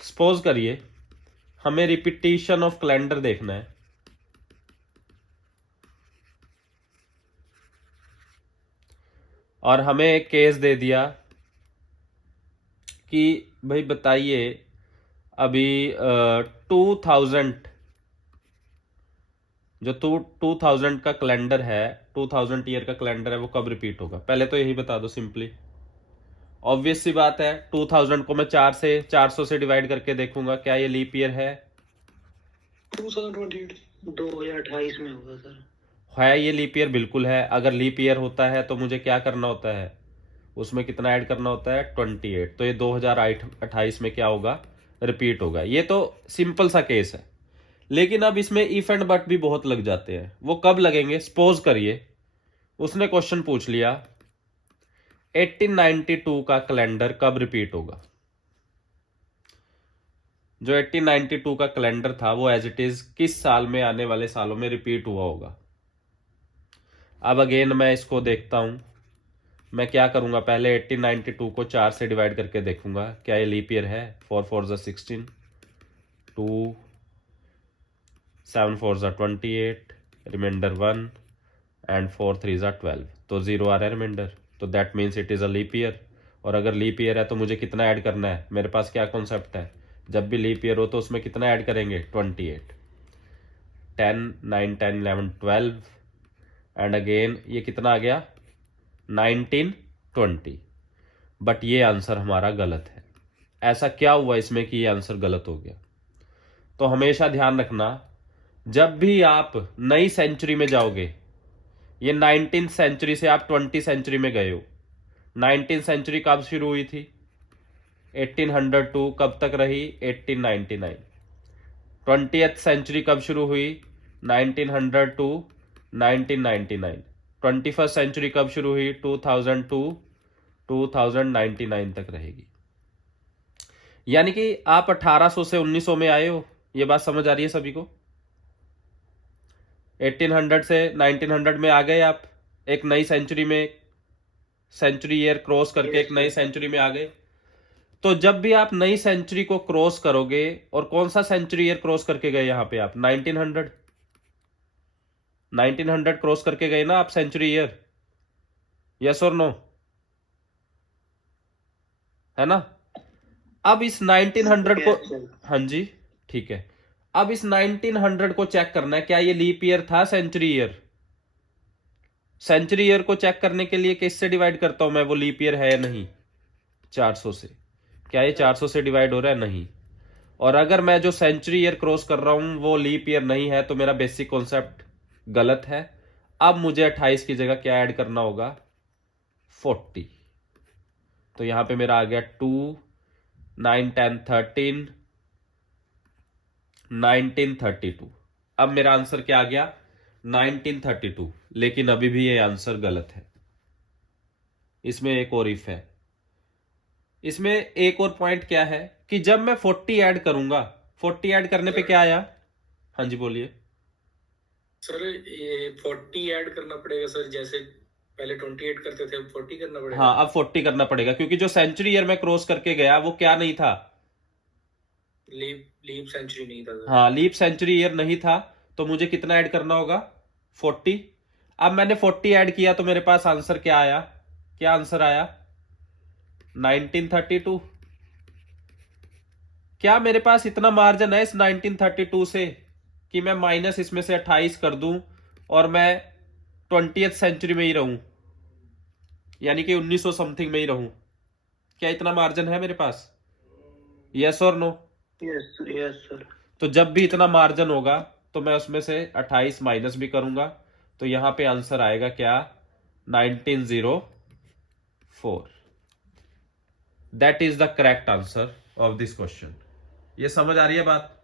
Suppose करिए हमें repetition of calendar देखना है, और हमें एक केस दे दिया कि भाई बताइए अभी 2000 जो 2000 का कैलेंडर है, 2000 ईयर का कैलेंडर है, वो कब रिपीट होगा। पहले तो यही बता दो सिंपली, ऑब्वियस सी बात है। 2000 को मैं 400 से डिवाइड करके देखूंगा, क्या ये लीप ईयर है? 2028 में होगा सर। है ये लीप ईयर? बिल्कुल है। अगर लीप ईयर होता है तो मुझे क्या करना होता है, उसमें कितना ऐड करना होता है? 28। तो ये 2028 में क्या होगा? रिपीट होगा। ये तो सिंपल सा केस है। लेकिन अब इसमें इफ एंड बट भी बहुत लग जाते हैं। वो कब लगेंगे? सपोज करिए उसने क्वेश्चन पूछ लिया 1892 का कैलेंडर कब रिपीट होगा। जो 1892 का कैलेंडर था वो एज इट इज किस साल में, आने वाले सालों में रिपीट हुआ होगा। अब अगेन मैं इसको देखता हूं। मैं क्या करूंगा, पहले 1892 को 4 से डिवाइड करके देखूंगा, क्या ये लीप ईयर है? 4 4 ज़ा 16, 2 7 4 ज़ा 28, रिमाइंडर 1 एंड 4 3 ज़ा 12, तो 0 आ रहा है रिमाइंडर। तो that means it is a leap year. और अगर लीप ईयर है तो मुझे कितना ऐड करना है? मेरे पास क्या कॉन्सेप्ट है, जब भी लीप ईयर हो तो उसमें कितना ऐड करेंगे? 28। 10 9 10 11 12 एंड अगेन ये कितना आ गया? 19 20। बट ये आंसर हमारा गलत है। ऐसा क्या हुआ इसमें कि ये आंसर गलत हो गया? तो हमेशा ध्यान रखना, जब भी आप नई सेंचुरी में जाओगे, ये 19th सेंचुरी से आप 20 सेंचुरी में गए हो। 19th सेंचुरी कब शुरू हुई थी? 1802। कब तक रही? 1899। 20th सेंचुरी कब शुरू हुई? 1900 टू 1999। 21st सेंचुरी कब शुरू हुई? 2002 2099 तक रहेगी। यानी कि आप 1800 से 1900 में आए हो। ये बात समझ आ रही है सभी को? 1800 से 1900 में आ गए आप, एक नई सेंचुरी में, सेंचुरी ईयर क्रॉस करके एक नई सेंचुरी में आ गए। तो जब भी आप नई सेंचुरी को क्रॉस करोगे, और कौन सा सेंचुरी ईयर क्रॉस करके गए यहां पे आप? 1900। 1900 क्रॉस करके गए ना आप सेंचुरी ईयर, यस और नो? है ना? अब इस 1900 को, हाँ जी ठीक है, अब इस 1900 को चेक करना है, क्या ये लीप ईयर था, सेंचुरी ईयर? सेंचुरी ईयर को चेक करने के लिए किससे डिवाइड करता हूं मैं, वो लीप ईयर है या नहीं? 400 से। क्या ये 400 से डिवाइड हो रहा है? नहीं। और अगर मैं जो सेंचुरी ईयर क्रॉस कर रहा हूं वो लीप ईयर नहीं है, तो मेरा बेसिक कॉन्सेप्ट गलत है। अब मुझे 28 की जगह क्या ऐड करना होगा? 40। तो यहां पे मेरा आ गया 2 9 10 13 1932। अब मेरा आंसर क्या आ गया? 1932। लेकिन अभी भी ये आंसर गलत है। इसमें एक और इफ है। इसमें एक और पॉइंट क्या है कि जब मैं 40 ऐड करूंगा, 40 ऐड करने पे क्या आया? हाँ जी बोलिए सर। ये 40 ऐड करना पड़ेगा सर, जैसे पहले 28 करते थे, अब 40 करना पड़ेगा। हाँ अब 40 करना पड़ेगा, क्योंकि जो सेंचुरी ईयर में क्रॉस करके गया वो क्या नहीं था? लीप लीप सेंचुरी नहीं था सर। हाँ लीप सेंचुरी ईयर नहीं था। तो मुझे कितना ऐड करना होगा? 40। अब मैंने 40 ऐड किया तो मेरे पास आंसर क्या आया? क्या आंसर आया? 1932। क्या मेरे पास इतना मार्जिन है इस 1932 से कि मैं माइनस इसमें से 28 कर दूं और मैं 20th सेंचुरी में ही रहूं, यानी कि 1900 समथिंग में ही रहूं? क्या इतना मार्जिन है मेरे पास? यस और नो? Yes yes sir. तो जब भी इतना मार्जिन होगा तो मैं उसमें से 28 माइनस भी करूंगा। तो यहां पे आंसर आएगा क्या? 1904। That is the correct answer of this question. ये समझ आ रही है बात?